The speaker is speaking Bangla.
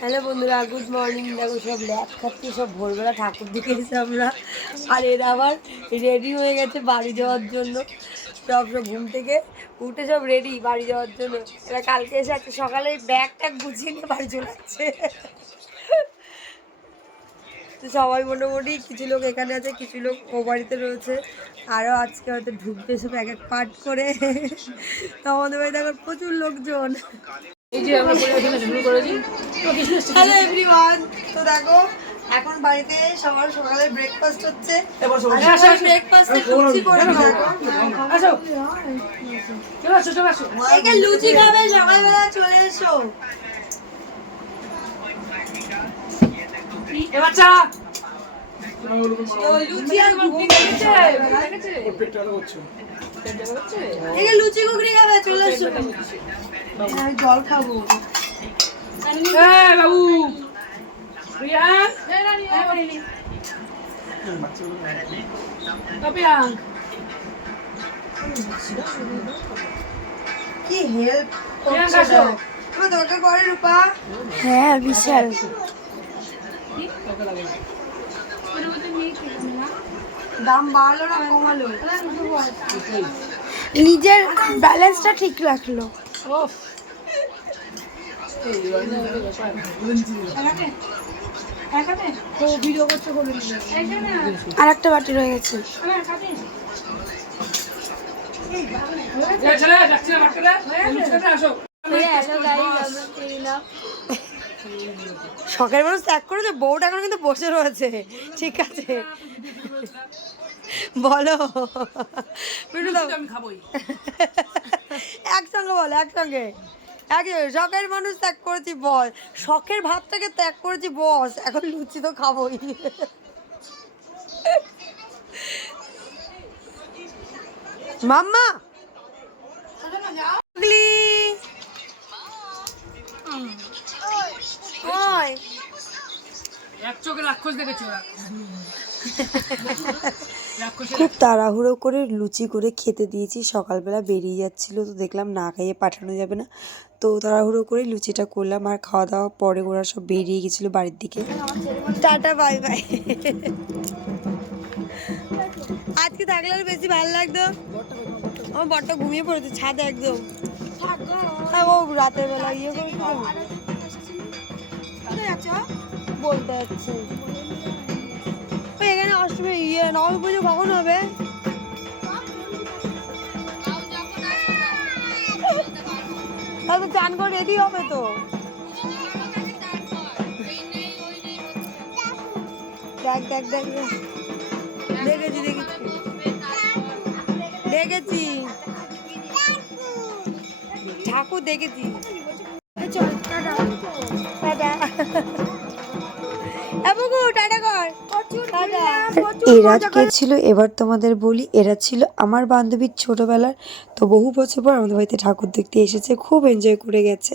হ্যালো বন্ধুরা, গুড মর্নিং। দেখো সব ল্যাব খাচ্ছি, সব ভোরবেলা ঠাকুর দেখে এসেছি আমরা। আর এরা আবার রেডি হয়ে গেছে বাড়ি যাওয়ার জন্য। সব সব ঘুম থেকে উঠে সব রেডি বাড়ি যাওয়ার জন্য। এরা কালকে এসে একটা সকালে ব্যাগ ট্যাগ গুছিয়ে নিয়ে বাড়ি চলে যাচ্ছে। তো সবাই মোটামুটি কিছু লোক এখানে আছে, কিছু লোক ও বাড়িতে রয়েছে। আরও আজকে হয়তো ঢুকবে সব এক এক পার্ট করে। তো আমাদের বাড়িতে এখন প্রচুর লোকজন। Hello everyone. তো দেখো এখন বাড়িতে সবার সকালে ব্রেকফাস্ট হচ্ছে। ব্রেকফাস্টে লুচি করে লুচি খাবে, সকালবেলা চলে এসো। লুচি ঘুগনি খাবে, চলে এসো। জল খাবো। বাবু কি হেল্প দরকার করে রূপা? হ্যাঁ বিশাল। দাম বাড়লো না কমালো? নিজের ব্যালেন্সটা ঠিক রাখলো। আর একটা বাটি রয়ে গেছে। শখের মানুষ ত্যাগ করেছে, বউটা এখন কিন্তু বসে রয়েছে। ঠিক আছে বলো, একসঙ্গে বলো, একসঙ্গে। শখের মানুষ ত্যাগ করেছি বস, শখের ভাতটাকে ত্যাগ করেছি বস, এখন লুচি তো খাবোই। মাম্মা খুব তাড়াহুড়ো করে লুচি করে খেতে দিয়েছি। সকালবেলা বেরিয়ে যাচ্ছিল, তো দেখলাম না খাইয়ে পাঠানো যাবে না, তো তাড়াহুড়ো করে লুচিটা করলাম। আর খাওয়া দাওয়া পরে ওরা সব বেরিয়ে গেছিলো বাড়ির দিকে। Tata bye bye. আজকে থাকলে আর বেশি ভালো লাগতো। আমার বরটা ঘুমিয়ে পড়েছে ছাদে একদম। ও রাতের বেলা ইয়ে করে বলতে যাচ্ছে। এখানে অষ্টমী নবমী পুজো কখন হবে? তাহলে চান করে রেডি হবে তো। দেখ দেখ দেখ দেখেছি দেখেছি ঠাকুর দেখেছি। এরা কে ছিল এবার তোমাদের বলি। এরা ছিল আমার বান্ধবীর ছোটবেলার, তো বহু বছর পর আমাদের বাড়িতে ঠাকুর দেখতে এসেছে, খুব এনজয় করে গেছে।